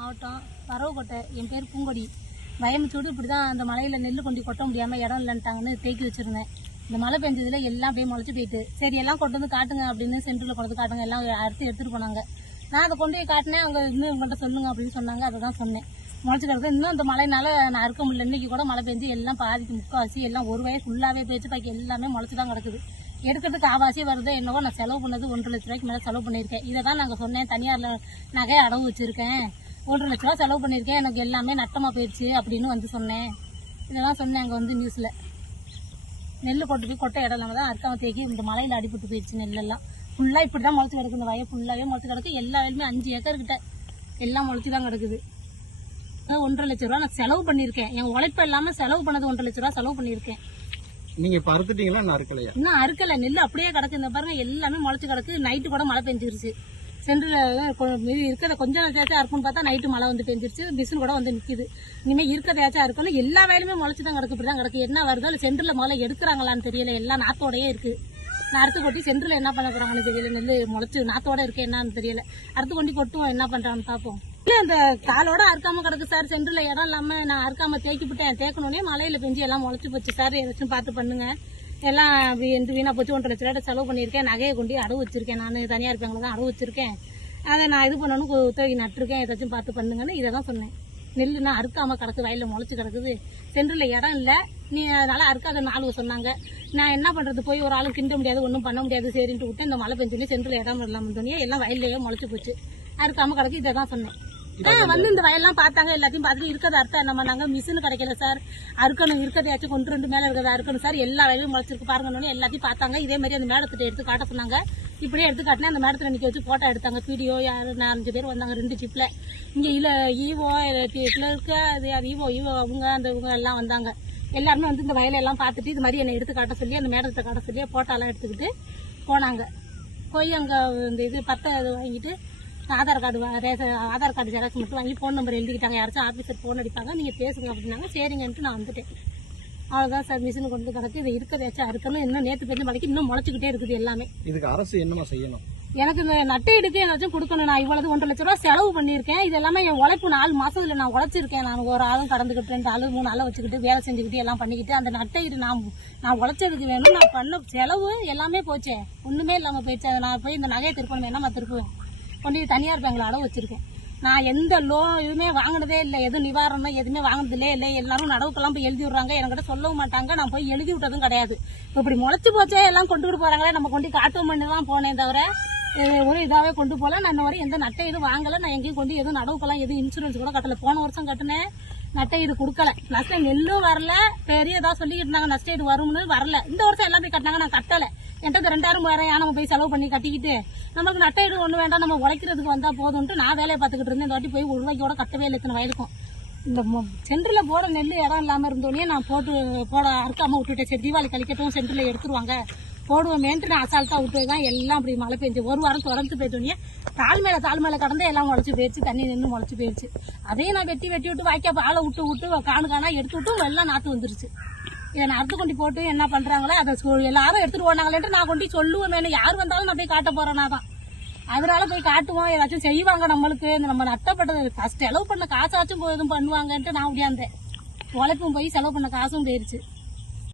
மாவட்டம் பரவக்கோட்டை. என் பேர் பூங்கொடி. பயமிச்சோடு இப்படி தான் அந்த மலையில் நெல் கொண்டு கொட்ட முடியாமல் இடம் இல்லைன்ட்டாங்கன்னு தேக்கி வச்சுருந்தேன். இந்த மழை பெஞ்சதுல எல்லாம் அப்படியே முளைச்சி போயிட்டு, சரி எல்லாம் கொண்டு வந்து காட்டுங்க அப்படின்னு சென்டரில் கொண்டு வந்து காட்டுங்க, எல்லாம் எடுத்துகிட்டு போனாங்க. நான் அதை கொண்டு போய் காட்டினேன். அவங்க இன்னும் இவங்கள்ட்ட சொல்லுங்க அப்படின்னு சொன்னாங்க. அதை தான் சொன்னேன். முளைச்சி கிடக்கு. இன்னும் இந்த மழைனால நான் அறுக்க முடியல. இன்னைக்கு கூட மழை பெஞ்சு எல்லாம் பாதிக்கு முக்கால்வாசி எல்லாம் ஒரு வயசு ஃபுல்லாகவே போயிடுச்சு. பாக்கி எல்லாமே முளைச்சி தான் கிடக்குது. எடுக்கிறதுக்கு ஆவாசி வருது என்னவோ. நான் செலவு பண்ணது 1,50,000 ரூபாய்க்கு மேலே செலவு பண்ணியிருக்கேன். இதை தான் நாங்கள் சொன்னேன். தனியாரில் நகை அடவு வச்சுருக்கேன், 1,50,000 ரூபா செலவு பண்ணியிருக்கேன், எனக்கு எல்லாமே நட்டமாக போயிடுச்சு அப்படின்னு வந்து சொன்னேன். இதெல்லாம் சொன்னேன். அங்கே வந்து நியூஸில் நெல் கொண்டு போய் கொட்டை இடம் இல்லாமல் தான் அறுக்காம தேக்கி இந்த மலையில் அடிபட்டு போயிடுச்சு. நெல்லெல்லாம் ஃபுல்லாக இப்படி தான் முளைச்சி கிடக்கு. இந்த வயல் ஃபுல்லாகவே முளைச்சி கிடக்கு. எல்லா வயலுமே 5 ஏக்கர் கிட்ட எல்லாம் முளைச்சி தான் கிடக்குது. 1,50,000 ரூபா நான் செலவு பண்ணியிருக்கேன். என் உழைப்பு இல்லாமல் செலவு பண்ணது 1,50,000 ரூபா செலவு பண்ணியிருக்கேன். நீங்க இப்ப அறுத்துட்டீங்களா? இன்னும் அறுக்கல. நெல் அப்படியே கிடக்கு. இந்த பாருங்க எல்லாமே முளைச்சி கிடக்கு. நைட்டு கூட மழை பெஞ்சிருச்சு. சென்டரில் இருக்கிறத கொஞ்சம் நேரத்தாச்சும் அறுக்குன்னு பார்த்தா நைட்டு மழை வந்து பெஞ்சிருச்சு. மிஷின் கூட வந்து நிற்கிது. இனிமேல் இருக்கிறதாச்சும் அறுக்கணும். எல்லா வயலுமே முளைச்சி தான் கிடக்கு. இப்படி தான் கிடக்கு. என்ன வருதோ இல்லை சென்டரில் முதல்ல எடுக்கிறாங்களான்னு தெரியல. எல்லாம் நாத்தோடையே இருக்குது. நான் அறுத்து கொட்டி சென்டரில் என்ன பண்ண போகிறாங்கன்னு தெரியல. நெல் முளைச்சி நாத்தோட இருக்கு என்னன்னு தெரியல. அறுத்து கொண்டு கொட்டுவோம், என்ன பண்ணுறான்னு பார்ப்போம். இல்லை அந்த காலோட அறுக்காம கிடக்கு சார். சென்டரில் இடம் இல்லாமல் நான் அறுக்காம தேக்கிவிட்டேன். தேக்கணுன்னே மழையில் பெஞ்சு எல்லாம் முளைச்சி போச்சு சார். ஏதாச்சும் பார்த்து பண்ணுங்க. எல்லாம் எந்த வீணா போச்சு. 1,50,000 ரூபாய் செலவு பண்ணியிருக்கேன். நகையை கொண்டு அடவு வச்சிருக்கேன். நான் தனியாக இருப்பவங்களை தான் அடவு வச்சிருக்கேன். அதை நான் இது பண்ணணும், தூக்கி நட்டுருக்கேன். ஏதாச்சும் பார்த்து பண்ணுங்கன்னு இதை தான் சொன்னேன். நெல்லுனா அறுக்காம கிடக்கு, வயலில் முளைச்சி கிடக்குது. சென்டரில் இடம் இல்லை, நீ அதனால அறுக்காத நாலு சொன்னாங்க. நான் என்ன பண்ணுறது, போய் ஒரு ஆளும் கிண்ட முடியாது, ஒன்றும் பண்ண முடியாது, சரின்ட்டு விட்டு இந்த மழை பெஞ்சோடனே சென்டரில் இடம் இல்லாமல் தோணியா எல்லாம் வயல்லையே முளைச்சி போச்சு. அறுக்காம கிடக்கு. இதை தான் சொன்னேன். வந்து இந்த வயல்லாம் பார்த்தாங்க. எல்லாத்தையும் பார்த்துட்டு இருக்கிறத அர்த்தம் நம்ம நாங்கள் மிஷின் கிடைக்கல சார், அறுக்கணும், இருக்கிறதையாச்சும் 1-2 மேலே இருக்கிறத அறுக்கணும் சார், எல்லா வயலும் முளைச்சிருக்கு பாருங்கன்னு எல்லாத்தையும் பார்த்தாங்க. இதே மாதிரி அந்த மேடத்திட்ட எடுத்து காட்ட சொன்னாங்க. இப்படியே எடுத்து காட்டினா அந்த மேடத்தில் நிற்க வச்சு போட்டோ எடுத்தாங்க. வீடியோ யார் 4-5 பேர் வந்தாங்க 2 ஜிப்பில். இங்கே இல்லை ஈவோ கிளர்க்க அது ஈவோ அவங்க அந்த இவங்க எல்லாம் வந்தாங்க. எல்லாருமே வந்து இந்த வயலெல்லாம் பார்த்துட்டு இது மாதிரி என்னை எடுத்து காட்ட சொல்லி அந்த மேடத்தை காட்ட சொல்லி போட்டோலாம் எடுத்துக்கிட்டு போனாங்க. போய் அங்கே இந்த இது பத்தை வாங்கிட்டு ஆதார் கார்டு ஜெராக்ஸ் மட்டும் வாங்கி ஃபோன் நம்பர் எழுதிக்கிட்டாங்க. யாராச்சும் ஆஃபீஸர் ஃபோன் அடிப்பாங்க, நீங்கள் பேசுங்க அப்படின்னாங்க. சரிங்கன்ட்டு நான் வந்துட்டேன். அவ்வளோதான் சார். மிஷின் கொண்டு கிடக்கு. இது இருக்கிறதாச்சும் அறுக்கணும். இன்னும் நேற்று பெஞ்ச மழைக்கு இன்னும் முளைச்சிக்கிட்டே இருக்குது எல்லாமே. இதுக்கு அரசு என்னமா செய்யணும்? எனக்கு இந்த நட்டையிடுக்கு ஏதாச்சும் கொடுக்கணும். நான் இவ்வளவு 1,50,000 ரூபா செலவு பண்ணியிருக்கேன். இது எல்லாமே என் உழைப்பு 4 மாசத்துல நான் உழைச்சிருக்கேன். நான் ஒரு ஆளும் கடந்துக்கிட்டு 2 ஆளு 3 ஆளை வச்சுக்கிட்டு வேலை செஞ்சுக்கிட்டு எல்லாம் பண்ணிக்கிட்டு அந்த நட்டையிடு நான் உழைச்சதுக்கு வேணும். நான் பண்ண செலவு எல்லாமே போச்சேன். ஒண்ணுமே இல்லாம போயிடுச்சு. அதை நான் போய் இந்த நகையை திருப்பணும், என்னமா திருப்புவேன்? கொண்டு தனியார் பேங்க்ல அடவு வச்சிருக்கேன். நான் எந்த லோன் எதுவுமே வாங்கினதே இல்லை, எதுவும் நிவாரணம் எதுவுமே வாங்கினதில்லே இல்லை. எல்லாரும் நடவுக்கெல்லாம் போய் எழுதி விடுறாங்க, என்கிட்ட சொல்லவும் மாட்டாங்க. நான் போய் எழுதி விட்டதும் கிடையாது. இப்படி முளைச்சு போச்சே எல்லாம் கொண்டுகிட்டு போறாங்களே, நம்ம கொண்டு காட்டும் பண்ணி தான் போனேன் தவிர ஒரு இதாவே கொண்டு போகல. நான் இன்ன வரை எந்த நட்டை இது வாங்கலை. நான் எங்கேயும் கொண்டு எதுவும் நடவுக்கெல்லாம் எதுவும் இன்சூரன்ஸ் கூட கட்டலை. போன வருஷம் கட்டினேன், நட்டை இது கொடுக்கல. நஷ்டம் நெல்லும் வரல, பெரிய ஏதாவது சொல்லிக்கிட்டு இருந்தாங்க நஷ்டம் இது வரும்னு, வரல. இந்த வருஷம் எல்லாம் போய் கட்டினாங்க, நான் கட்டலை. என்கிட்ட 2,000-3,000 நம்ம போய் செலவு பண்ணி கட்டிக்கிட்டு நமக்கு நட்டையிடு ஒன்று வேண்டாம், நம்ம உழைக்கிறதுக்கு வந்தா போதும்ட்டு நான் வேலையை பார்த்துக்கிட்டு இருந்தேன். இந்த வாட்டி போய் 1 ரூபாய்க்கு கூட கட்டவே இல்லை. இத்தனை வயலுக்கும் இந்த சென்டரில் போட நெல் இடம் இல்லாமல் இருந்தோடனே நான் போட அறுக்காம விட்டுட்டேன். சரி தீபாவளி கழிக்கட்டும், சென்டரில் எடுத்துருவாங்க போடுவோமேன்ட்டு நான் அசால்ட்டாக விட்டு தான் எல்லாம் அப்படி மழை பெஞ்சு 1 வாரம் தொடர்ந்து போயிட்டோன்னே தாழ் மேலே கடந்து எல்லாம் முளைச்சி போயிடுச்சு. தண்ணி நின்று முளைச்சி போயிடுச்சு. அதையும் நான் வெட்டி விட்டு வாய்க்கா ஆளை விட்டு காணா எடுத்து விட்டு எல்லாம் நாற்று வந்துருச்சு. இதை நான் அறுத்து கொண்டு போட்டு என்ன பண்றாங்களே அதை எல்லாரும் எடுத்துட்டு போனாங்களேன்ட்டு நான் கொண்டு சொல்லுவேன். யார் வந்தாலும் நான் போய் காட்ட போறேன்னா தான், அதனால போய் காட்டுவோம். ஏதாச்சும் செய்வாங்க நம்மளுக்கு. நம்ம நட்டப்பட்டது செலவு பண்ண காசாச்சும் எதுவும் பண்ணுவாங்கன்ட்டு நான் அப்படியாந்தேன். உழைப்பும் போய் செலவு பண்ண காசும் போயிருச்சு.